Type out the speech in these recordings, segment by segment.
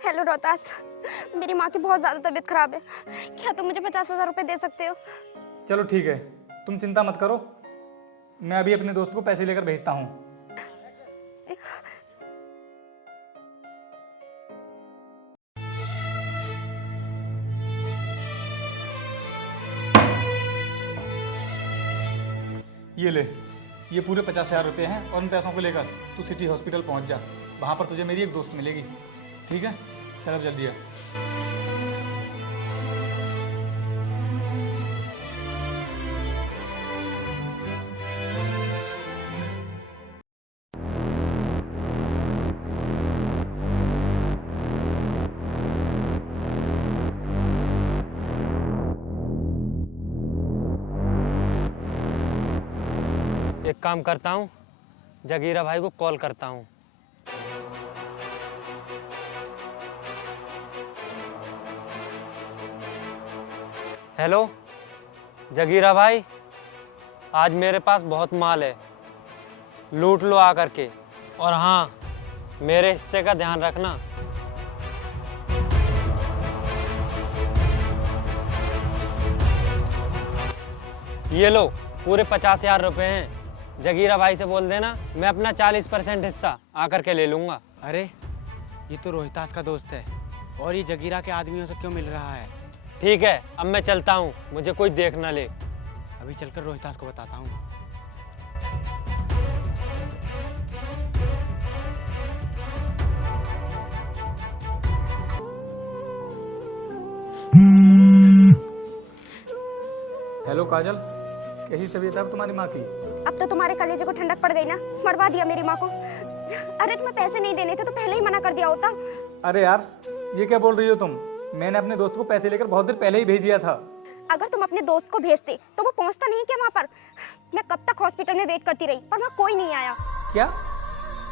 Hello Rohtas, मेरी माँ की बहुत ज़्यादा तबीयत खराब है। क्या तुम मुझे 50,000 रुपये दे सकते हो? चलो ठीक है, तुम चिंता मत करो, मैं अभी अपने दोस्त को पैसे लेकर भेजता हूँ। ये ले, ये पूरे 50,000 रुपये हैं और उन पैसों को लेकर तू सिटी हॉस्पिटल पहुँच जा। वहाँ पर तुझे मेरी एक दोस्त मिलेगी, ठीक है? चल अब जल्दी आ। एक काम करता हूँ, जगीरा भाई को कॉल करता हूँ। हेलो जगीरा भाई, आज मेरे पास बहुत माल है, लूट लो आकर के। और हाँ, मेरे हिस्से का ध्यान रखना। ये लो, पूरे 50,000 रुपये हैं। जगीरा भाई से बोल देना मैं अपना 40% हिस्सा आकर के ले लूँगा। अरे ये तो रोहितास का दोस्त है और ये जगीरा के आदमियों से क्यों मिल रहा है? ठीक है, अब मैं चलता हूँ, मुझे कोई देख ना ले। अभी चलकर रोहितास को बताता हूँ। हेलो काजल, कैसी तबीयत है अब तुम्हारी माँ की? अब तो तुम्हारे कलेजे को ठंडक पड़ गई ना, मरवा दिया मेरी माँ को। अरे तुम्हें पैसे नहीं देने थे तो पहले ही मना कर दिया होता। अरे यार, ये क्या बोल रही हो तुम? मैंने अपने दोस्त को पैसे लेकर बहुत देर पहले ही भेज दिया था। अगर तुम अपने दोस्त को भेजते तो वो पहुंचता नहीं क्या वहाँ पर? मैं कब तक हॉस्पिटल में वेट करती रही, पर वहाँ कोई नहीं आया। क्या?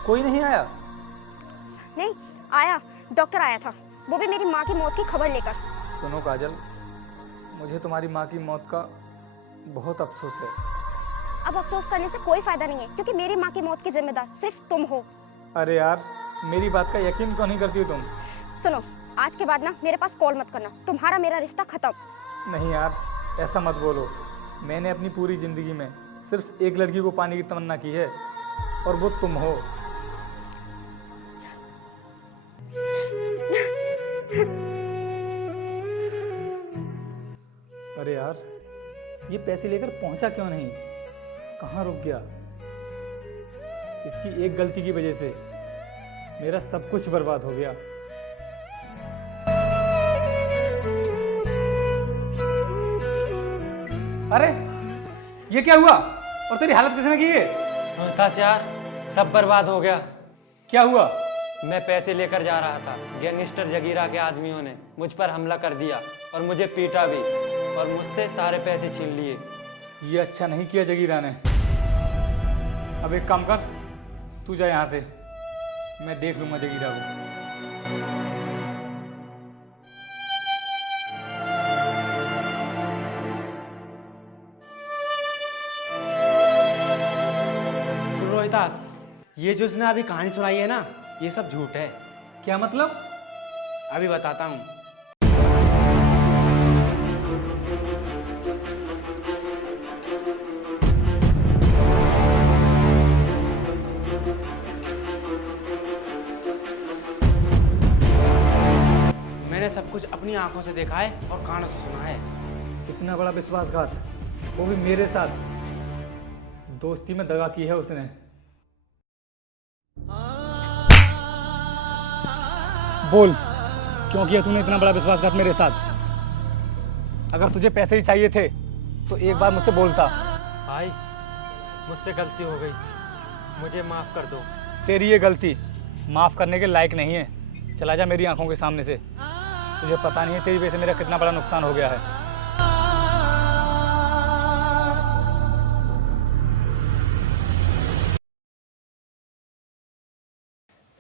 कोई नहीं आया? नहीं आया, डॉक्टर आया था, वो भी मेरी माँ की मौत की खबर लेकर। सुनो काजल, मुझे तुम्हारी माँ की मौत का बहुत अफसोस है। अब अफसोस करने से कोई फायदा नहीं है, क्योंकि मेरी माँ की मौत की जिम्मेदार सिर्फ तुम हो। अरे यार, मेरी बात का यकीन क्यों नहीं करती हो तुम? सुनो, आज के बाद ना मेरे पास कॉल मत करना, तुम्हारा मेरा रिश्ता खत्म। नहीं यार, ऐसा मत बोलो। मैंने अपनी पूरी जिंदगी में सिर्फ एक लड़की को पाने की तमन्ना की है, और वो तुम हो। अरे यार, ये पैसे लेकर पहुंचा क्यों नहीं? कहाँ रुक गया? इसकी एक गलती की वजह से मेरा सब कुछ बर्बाद हो गया। अरे ये क्या हुआ? और तेरी हालत किसने की है? रोहितास यार, सब बर्बाद हो गया। क्या हुआ? मैं पैसे लेकर जा रहा था, गैंगस्टर जगीरा के आदमियों ने मुझ पर हमला कर दिया और मुझे पीटा भी और मुझसे सारे पैसे छीन लिए। ये अच्छा नहीं किया जगीरा ने। अब एक काम कर, तू जा यहाँ से, मैं देख लूंगा जगीरा को। सुन रोहितास, ये जो उसने अभी कहानी सुनाई है ना, ये सब झूठ है। क्या मतलब? अभी बताता हूँ। मैंने सब कुछ अपनी आंखों से देखा है और कानों से सुना है। इतना बड़ा विश्वासघात, वो भी मेरे साथ। दोस्ती में दगा की है उसने। बोल, क्यों किया तूने इतना बड़ा विश्वासघात मेरे साथ? अगर तुझे पैसे ही चाहिए थे तो एक बार मुझसे बोलता। भाई, मुझसे गलती हो गई, मुझे माफ़ कर दो। तेरी ये गलती माफ़ करने के लायक नहीं है। चला जा मेरी आंखों के सामने से। तुझे पता नहीं है तेरी वजह से मेरा कितना बड़ा नुकसान हो गया है।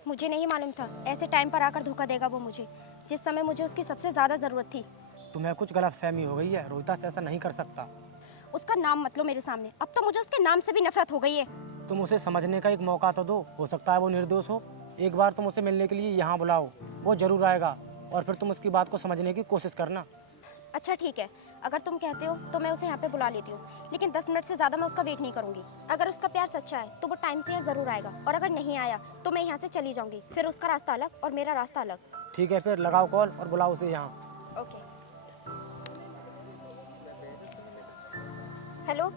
मुझे नहीं मालूम था ऐसे टाइम पर आकर धोखा देगा वो मुझे, जिस समय मुझे उसकी सबसे ज्यादा जरूरत थी। तुम्हें कुछ गलतफहमी हो गई है, रोहितास ऐसा नहीं कर सकता। उसका नाम मत लो मेरे सामने, अब तो मुझे उसके नाम से भी नफरत हो गई है। तुम उसे समझने का एक मौका तो दो, हो सकता है वो निर्दोष हो। एक बार तुम उसे मिलने के लिए यहाँ बुलाओ। वो ज़रूर आएगा और फिर तुम उसकी बात को समझने की कोशिश करना। अच्छा ठीक है, अगर तुम कहते हो तो मैं उसे यहाँ पे बुला लेती हूँ, लेकिन 10 मिनट से ज़्यादा मैं उसका वेट नहीं करूँगी। अगर उसका प्यार सच्चा है तो वो टाइम से यहाँ ज़रूर आएगा, और अगर नहीं आया तो मैं यहाँ से चली जाऊँगी। फिर उसका रास्ता अलग और मेरा रास्ता अलग। ठीक है, फिर लगाओ कॉल और बुलाओ उसे यहाँ। ओके। हेलो,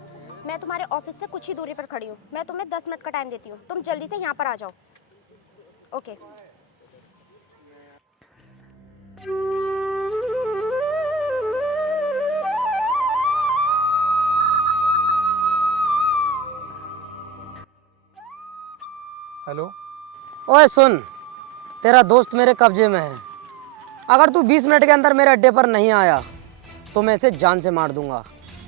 मैं तुम्हारे ऑफिस से कुछ ही दूरी पर खड़ी हूँ। मैं तुम्हें 10 मिनट का टाइम देती हूँ, तुम जल्दी से यहाँ पर आ जाओ। ओके। हेलो। ओए सुन, तेरा दोस्त मेरे कब्जे में है। अगर तू 20 मिनट के अंदर मेरे अड्डे पर नहीं आया तो मैं इसे जान से मार दूंगा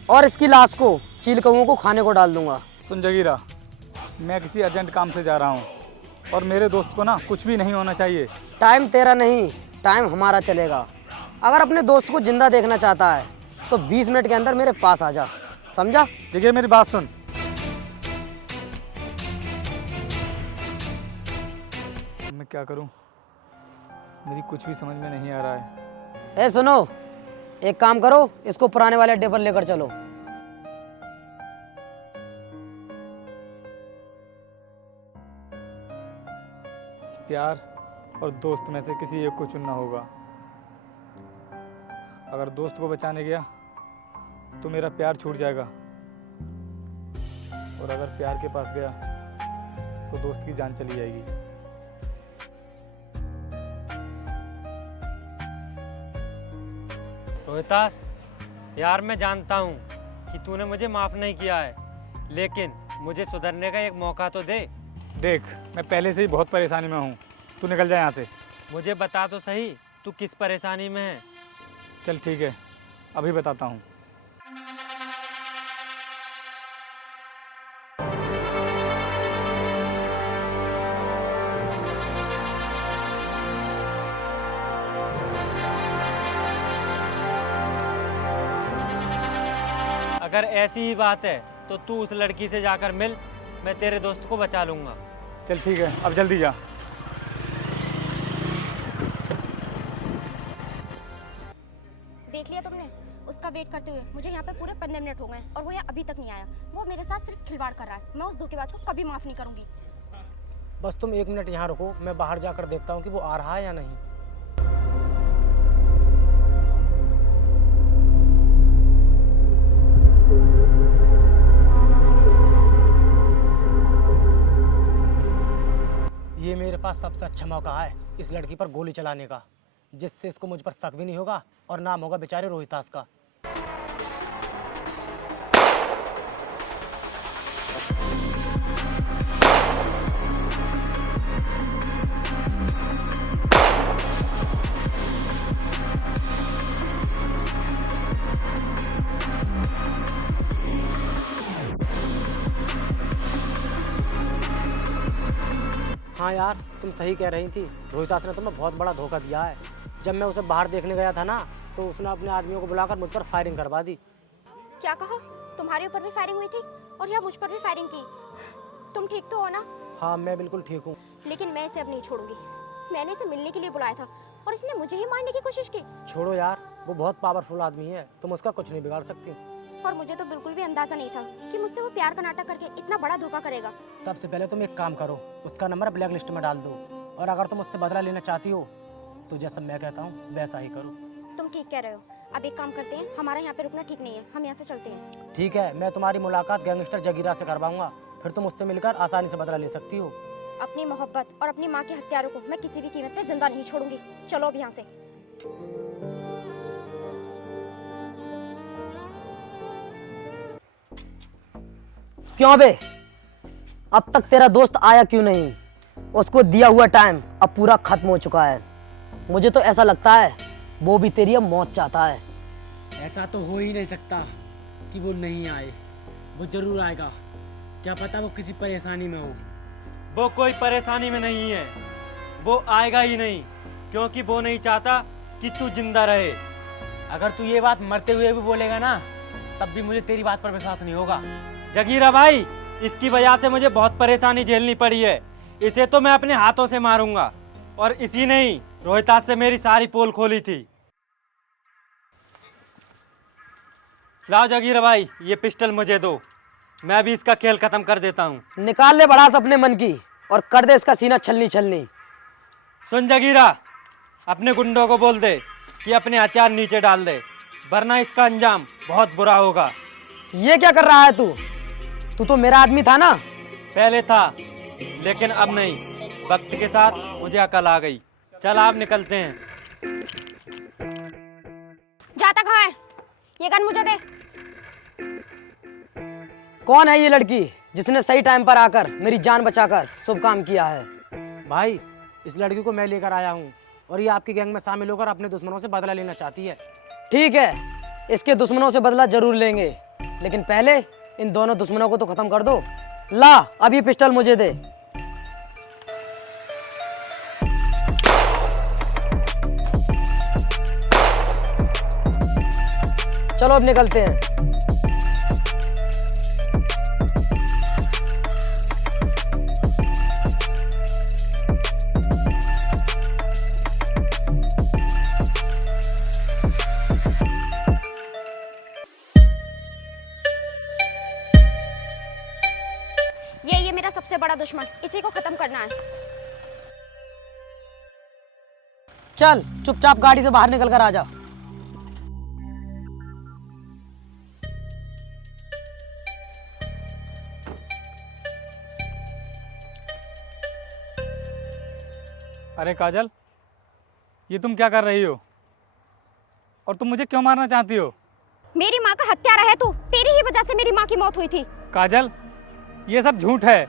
और इसकी लाश को चील कौओं को खाने को डाल दूंगा। सुन जगीरा, मैं किसी अर्जेंट काम से जा रहा हूँ और मेरे दोस्त को ना कुछ भी नहीं होना चाहिए। टाइम तेरा नहीं, टाइम हमारा चलेगा। अगर अपने दोस्त को जिंदा देखना चाहता है तो 20 मिनट के अंदर मेरे पास आ जा, समझा? जगीरा मेरी बात सुन। मैं क्या करूं? मेरी कुछ भी समझ में नहीं आ रहा है। ए सुनो, एक काम करो, इसको पुराने वाले अड्डे पर लेकर चलो। प्यार और दोस्त में से किसी एक को चुनना होगा। अगर दोस्त को बचाने गया तो मेरा प्यार छूट जाएगा, और अगर प्यार के पास गया तो दोस्त की जान चली जाएगी। रोहितास, यार मैं जानता हूँ कि तूने मुझे माफ़ नहीं किया है, लेकिन मुझे सुधरने का एक मौका तो दे। देख, मैं पहले से ही बहुत परेशानी में हूँ, तू निकल जा यहाँ से। मुझे बता तो सही, तू किस परेशानी में है। चल ठीक है, अभी बताता हूँ। अगर ऐसी ही बात है तो तू उस लड़की से जाकर मिल, मैं तेरे दोस्त को बचा लूँगा। चल ठीक है, अब जल्दी जा। देख लिया तुमने? उसका वेट करते हुए मुझे यहाँ पे पूरे 15 मिनट हो गए और वो यहाँ अभी तक नहीं आया। वो मेरे साथ सिर्फ खिलवाड़ कर रहा है। मैं उस धोखेबाज को कभी माफ़ नहीं करूँगी। बस तुम 1 मिनट यहाँ रुको, मैं बाहर जाकर देखता हूँ कि वो आ रहा है या नहीं। ये मेरे पास सबसे अच्छा मौका है इस लड़की पर गोली चलाने का, जिससे इसको मुझ पर शक भी नहीं होगा और नाम होगा बेचारे रोहितास का। हाँ यार, तुम सही कह रही थी। रोहितास ने तुम्हें बहुत बड़ा धोखा दिया है। जब मैं उसे बाहर देखने गया था ना, तो उसने अपने आदमियों को बुलाकर मुझ पर फायरिंग करवा दी। क्या कहा? तुम्हारे ऊपर भी फायरिंग हुई थी और या मुझ पर भी फायरिंग की? तुम ठीक तो हो ना? हाँ, मैं बिल्कुल ठीक हूँ। लेकिन मैं इसे अब नहीं छोड़ूंगी। मैंने इसे मिलने के लिए बुलाया था और इसने मुझे ही मारने की कोशिश की। छोड़ो यार, वो बहुत पावरफुल आदमी है, तुम उसका कुछ नहीं बिगाड़ सकती। और मुझे तो बिल्कुल भी अंदाजा नहीं था कि मुझसे वो प्यार का नाटक करके इतना बड़ा धोखा करेगा। सबसे पहले तुम एक काम करो, उसका नंबर ब्लैक लिस्ट में डाल दो, और अगर तुम उससे बदला लेना चाहती हो तो जैसा मैं कहता हूँ वैसा ही करो। तुम ठीक कह रहे हो। अब एक काम करते हैं, हमारा यहाँ पे रुकना ठीक नहीं है, हम यहाँ से चलते हैं। ठीक है, मैं तुम्हारी मुलाकात गैंगस्टर जगीरा से करवाऊंगा, फिर तुम उससे मिलकर आसानी से बदला ले सकती हो। अपनी मोहब्बत और अपनी माँ के हत्यारों को मैं किसी भी कीमत पे जिंदा नहीं छोड़ूंगी। चलो अब यहाँ से। क्यों बे, अब तक तेरा दोस्त आया क्यों नहीं? उसको दिया हुआ टाइम अब पूरा खत्म हो चुका है। मुझे तो ऐसा लगता है वो भी तेरी अब मौत चाहता है। ऐसा तो हो ही नहीं सकता कि वो नहीं आए। वो जरूर आएगा, क्या पता वो किसी परेशानी में हो। वो कोई परेशानी में नहीं है, वो आएगा ही नहीं, क्योंकि वो नहीं चाहता कि तू जिंदा रहे। अगर तू ये बात मरते हुए भी बोलेगा ना, तब भी मुझे तेरी बात पर विश्वास नहीं होगा। जगीरा भाई, इसकी वजह से मुझे बहुत परेशानी झेलनी पड़ी है। इसे तो मैं अपने हाथों से मारूंगा, और इसी नहीं रोहितास से मेरी सारी पोल खोली थी। लाओ जगीरा भाई, ये पिस्टल मुझे दो, मैं भी इसका खेल खत्म कर देता हूँ। निकाल ले भड़ास अपने मन की और कर दे इसका सीना छलनी छलनी। सुन जगीरा, अपने गुंडों को बोल दे कि अपने हथियार नीचे डाल दे, वरना इसका अंजाम बहुत बुरा होगा। ये क्या कर रहा है तू? तू तो मेरा आदमी था ना। पहले था, लेकिन अब नहीं। वक्त के साथ मुझे अकल आ गई। चल आप निकलते हैं। जाता कहाँ है? ये गन मुझे दे। कौन है ये लड़की जिसने सही टाइम पर आकर मेरी जान बचाकर शुभ काम किया है? भाई, इस लड़की को मैं लेकर आया हूँ और ये आपकी गैंग में शामिल होकर अपने दुश्मनों से बदला लेना चाहती है। ठीक है, इसके दुश्मनों से बदला जरूर लेंगे, लेकिन पहले इन दोनों दुश्मनों को तो खत्म कर दो। ला, अब ये पिस्टल मुझे दे। चलो अब निकलते हैं। ये मेरा सबसे बड़ा दुश्मन, इसी को खत्म करना है। चल चुपचाप गाड़ी से बाहर निकल कर आ जा। अरे काजल, ये तुम क्या कर रही हो? और तुम मुझे क्यों मारना चाहती हो? मेरी माँ का हत्यारा है तू। तेरी ही वजह से मेरी माँ की मौत हुई थी। काजल, ये सब झूठ है।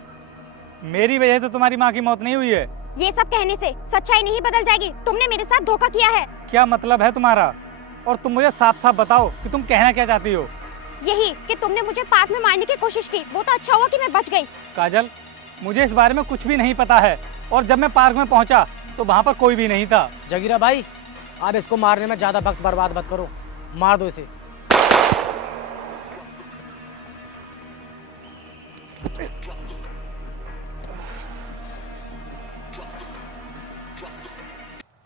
मेरी वजह से तुम्हारी माँ की मौत नहीं हुई है। ये सब कहने से सच्चाई नहीं बदल जाएगी। तुमने मेरे साथ धोखा किया है। क्या मतलब है तुम्हारा? और तुम मुझे साफ साफ बताओ कि तुम कहना क्या चाहती हो? यही कि तुमने मुझे पार्क में मारने की कोशिश की। वो तो अच्छा हुआ कि मैं बच गई। काजल, मुझे इस बारे में कुछ भी नहीं पता है, और जब मैं पार्क में पहुंचा तो वहां पर कोई भी नहीं था। जगीरा भाई, आप इसको मारने में ज्यादा वक्त बर्बाद मत करो, मार दो इसे।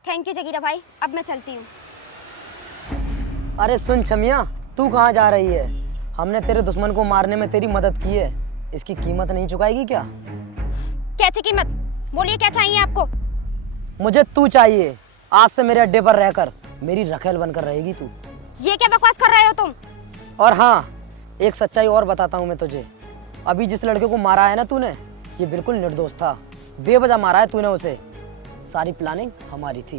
थैंक यू जगीरा भाई, अब मैं चलती हूँ। अरे सुन छमिया, तू कहाँ जा रही है? हमने तेरे दुश्मन को मारने में तेरी मदद की है, इसकी कीमत नहीं चुकाएगी क्या? कैसी कीमत? बोलिए, क्या चाहिए आपको? मुझे तू चाहिए। आज से मेरे अड्डे पर रहकर मेरी रखेल बनकर रहेगी तू। ये क्या बकवास कर रहे हो तुम? और हाँ, एक सच्चाई और बताता हूँ मैं तुझे। अभी जिस लड़के को मारा है ना तूने, ये बिल्कुल निर्दोष था। बेवजह मारा है तूने उसे। सारी प्लानिंग हमारी थी।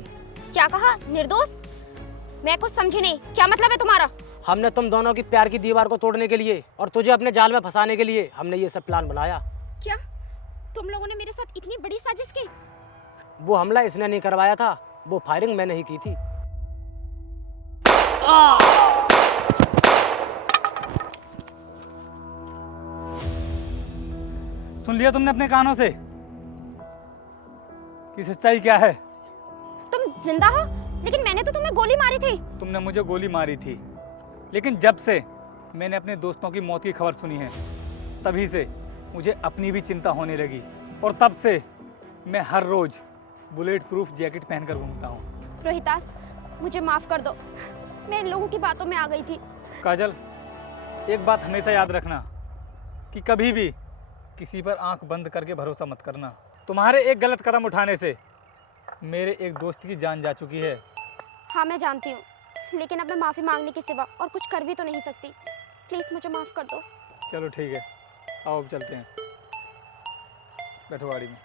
क्या कहा? निर्दोष? मैं कुछ समझी नहीं। क्या मतलब है तुम्हारा? हमने तुम दोनों की प्यार की दीवार को तोड़ने के लिए और तुझे अपने जाल में फंसाने के लिए हमने ये सब प्लान बनाया। क्या तुम लोगों ने मेरे साथ इतनी बड़ी साजिश की? वो हमला इसने नहीं करवाया था, वो फायरिंग मैंने ही की थी। सुन लिया तुमने अपने कानों से कि सच्चाई क्या है? तुम जिंदा हो? लेकिन मैंने तो तुम्हें गोली मारी थी। तुमने मुझे गोली मारी थी, लेकिन जब से मैंने अपने दोस्तों की मौत की खबर सुनी है, तभी से मुझे अपनी भी चिंता होने लगी, और तब से मैं हर रोज बुलेट प्रूफ जैकेट पहनकर घूमता हूँ। रोहितास, मुझे माफ कर दो, मैं इन लोगों की बातों में आ गई थी। काजल, एक बात हमेशा याद रखना कि कभी भी किसी पर आंख बंद करके भरोसा मत करना। तुम्हारे एक गलत कदम उठाने से मेरे एक दोस्त की जान जा चुकी है। हाँ मैं जानती हूँ, लेकिन अब मैं माफ़ी मांगने के सिवा और कुछ कर भी तो नहीं सकती। प्लीज़ मुझे माफ़ कर दो। चलो ठीक है, आओ अब चलते हैं। बैठो गाड़ी में।